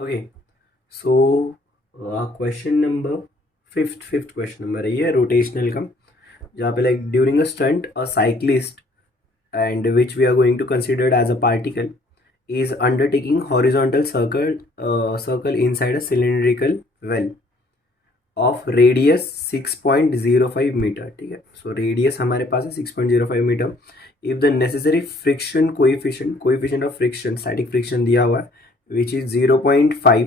Okay, so question number fifth question number है ये rotational का, जहाँ पे like during a stunt a cyclist and which we are going to consider it as a particle is undertaking horizontal circle inside a cylindrical well of radius 6.05 metre. ठीक है, so radius हमारे पास है 6.05 metre. If the necessary friction coefficient of friction, static friction दिया हुआ है which is 0.5,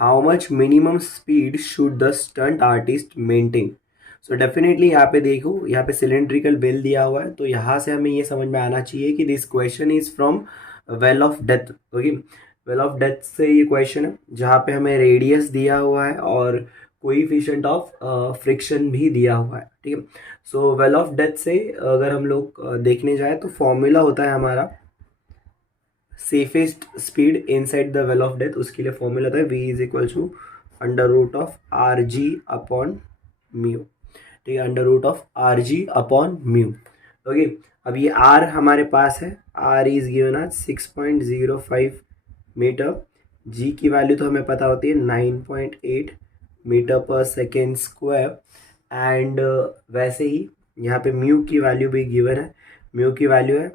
how much minimum speed should the stunt artist maintain. So definitely यहाँ पे देखो, यहाँ पे सिलेंड्रिकल बेल दिया हुआ है, तो यहाँ से हमें ये समझ में आना चाहिए कि this question is from well of death. Okay, well of death से ये क्वेश्चन है जहाँ पे हमें रेडियस दिया हुआ है और कोइफिशिएंट ऑफ फ्रिक्शन भी दिया हुआ है. ठीक है, सो वेल ऑफ डेथ से अगर हम लोग देखने जाए तो फॉर्मूला होता है हमारा safest speed inside the well of death. उसके लिए फॉर्मूला होता है v is equal to under root of R G upon mu. ठीक है, under root of R G upon mu. Okay, अब ये आर हमारे पास है, आर इज गिवन आज 6.05 मीटर. जी की वैल्यू तो हमें पता होती है 9.8 मीटर पर सेकेंड स्क्वायर. एंड वैसे ही यहाँ पे म्यू की वैल्यू भी गिवन है, म्यू की वैल्यू है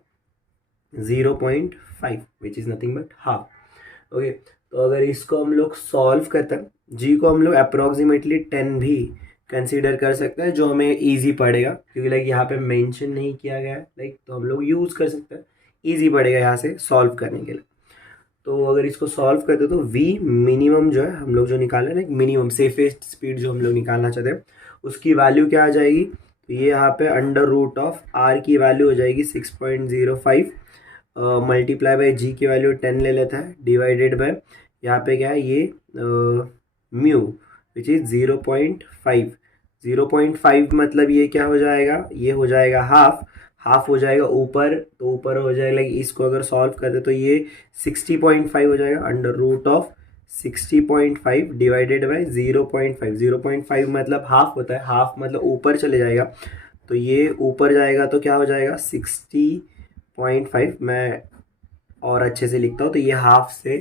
0.5 which is nothing but half. Okay, तो अगर इसको हम लोग सॉल्व करते हैं, जी को हम लोग अप्रोक्सीमेटली 10 भी कंसीडर कर सकते हैं, जो हमें इजी पड़ेगा क्योंकि लाइक यहाँ पे मेंशन नहीं किया गया है लाइक, तो हम लोग यूज़ कर सकते हैं, इजी पड़ेगा यहाँ से सॉल्व करने के लिए. तो अगर इसको सॉल्व करते तो v मिनिमम जो है हम लोग जो निकाले लाइक मिनिमम सेफेस्ट स्पीड जो हम लोग निकालना चाहते हैं उसकी वैल्यू क्या आ जाएगी. तो ये यहाँ पे अंडर रूट ऑफ r की वैल्यू हो जाएगी 6.05 मल्टीप्लाई बाई जी की वैल्यू 10 ले लेता है डिवाइडेड बाय यहाँ पे क्या है ये म्यू विच इज़ 0.5. 0.5 मतलब ये क्या हो जाएगा, ये हो जाएगा हाफ. हाफ हो जाएगा ऊपर, तो ऊपर हो जाएगा लाइक इसको अगर सॉल्व करते तो ये 60.5 हो जाएगा. Under root of 60.5 divided by 0.5. 0.5 मतलब हाफ होता है, हाफ मतलब ऊपर चले जाएगा, तो ये ऊपर जाएगा तो क्या हो जाएगा 60.5. मैं और अच्छे से लिखता हूँ, तो ये हाफ से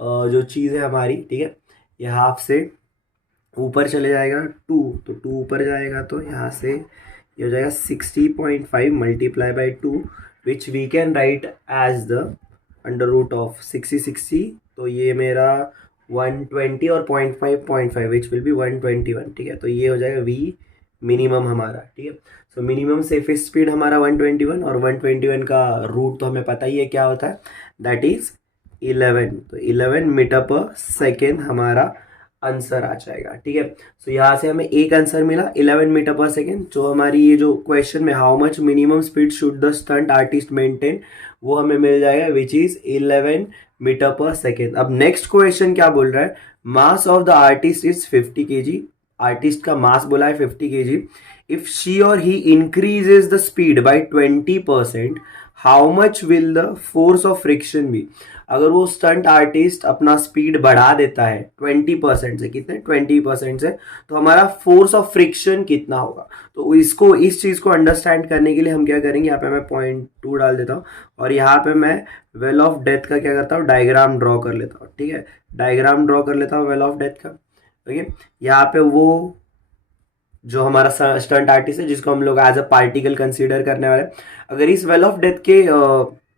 जो चीज़ है हमारी, ठीक है, ये हाफ से ऊपर चले जाएगा 2, तो 2 ऊपर जाएगा तो यहाँ से ये हो जाएगा 60.5 multiply by 2 which we can write as the under root of 60. तो ये मेरा 120 और 0.5 विच विल बी 121. ठीक है, तो ये हो जाएगा v मिनिमम हमारा. ठीक है, सो मिनिमम सेफेस्ट स्पीड हमारा 121 और 121 का रूट तो हमें पता ही है क्या होता है, दैट इज 11. तो 11 मीटर पर सेकेंड हमारा आंसर आ जाएगा. ठीक है, सो यहाँ से हमें एक आंसर मिला 11 मीटर पर सेकेंड. जो हमारी ये जो क्वेश्चन में how much minimum speed should the stunt artist maintain, वो हमें मिल जाएगा विच इज 11 मीटर पर सेकेंड. अब नेक्स्ट क्वेश्चन क्या बोल रहा है, mass of the artist is 50 kg. Artist का मास बोला है 50 kg. इफ शी और he increases the speed by 20%, how much will the force of friction be. अगर वो स्टंट आर्टिस्ट अपना स्पीड बढ़ा देता है 20% से, कितने 20% से, तो हमारा फोर्स ऑफ फ्रिक्शन कितना होगा. तो इसको, इस चीज़ को अंडरस्टैंड करने के लिए हम क्या करेंगे, यहाँ पे मैं 0.2 डाल देता हूँ और यहाँ पे मैं वेल ऑफ डेथ का क्या करता हूँ, डायग्राम ड्रॉ कर लेता हूँ. ठीक है, डायग्राम ड्रॉ कर लेता हूँ वेल ऑफ डेथ का. ओके, यहाँ पे वो जो हमारा स्टंट आर्टिस्ट है जिसको हम लोग एज अ पार्टिकल कंसीडर करने वाले, अगर इस वेल ऑफ डेथ के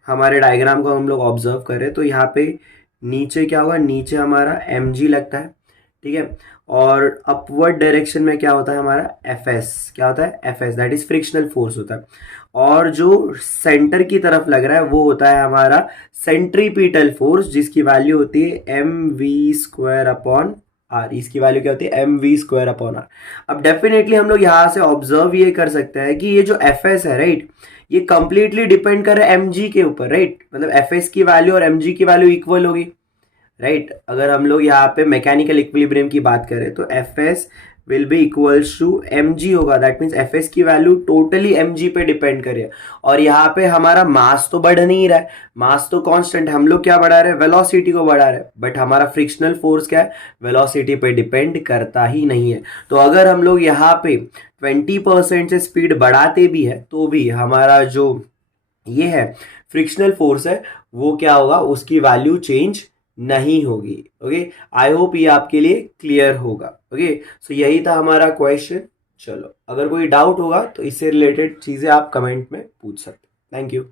हमारे डायग्राम को हम लोग ऑब्जर्व करें तो यहाँ पे नीचे क्या होगा, नीचे हमारा mg लगता है. ठीक है, और अपवर्ड डायरेक्शन में क्या होता है हमारा fs. क्या होता है fs, that is frictional force होता है. और जो सेंटर की तरफ लग रहा है वो होता है हमारा सेंट्रीपिटल फोर्स, जिसकी वैल्यू होती है mv² अपॉन आर. इसकी वैल्यू क्या होती है mv² अपॉन आर. अब डेफिनेटली हम लोग यहाँ से ऑब्जर्व ये कर सकते हैं कि ये जो fs है राइट, ये कंप्लीटली डिपेंड कर रहा है mg के ऊपर राइट. मतलब fs की वैल्यू और mg की वैल्यू इक्वल होगी राइट. अगर हम लोग यहाँ पे मैकेनिकल इक्विलिब्रियम की बात करें तो fs will be equals to mg होगा. दैट मीन्स fs की वैल्यू टोटली mg पे डिपेंड करे. और यहाँ पे हमारा मास तो बढ़ नहीं रहा है, मास तो कांस्टेंट है, हम लोग क्या बढ़ा रहे हैं, वेलोसिटी को बढ़ा रहे हैं. बट हमारा फ्रिक्शनल फोर्स क्या है, वेलोसिटी पे डिपेंड करता ही नहीं है. तो अगर हम लोग यहाँ पे 20% से स्पीड बढ़ाते भी है तो भी हमारा जो ये है फ्रिक्शनल फोर्स है वो क्या होगा, उसकी वैल्यू चेंज नहीं होगी। ओके, आई होप ये आपके लिए क्लियर होगा। ओके, सो यही था हमारा क्वेश्चन। चलो, अगर कोई डाउट होगा तो इससे रिलेटेड चीज़ें आप कमेंट में पूछ सकते हैं। Thank you.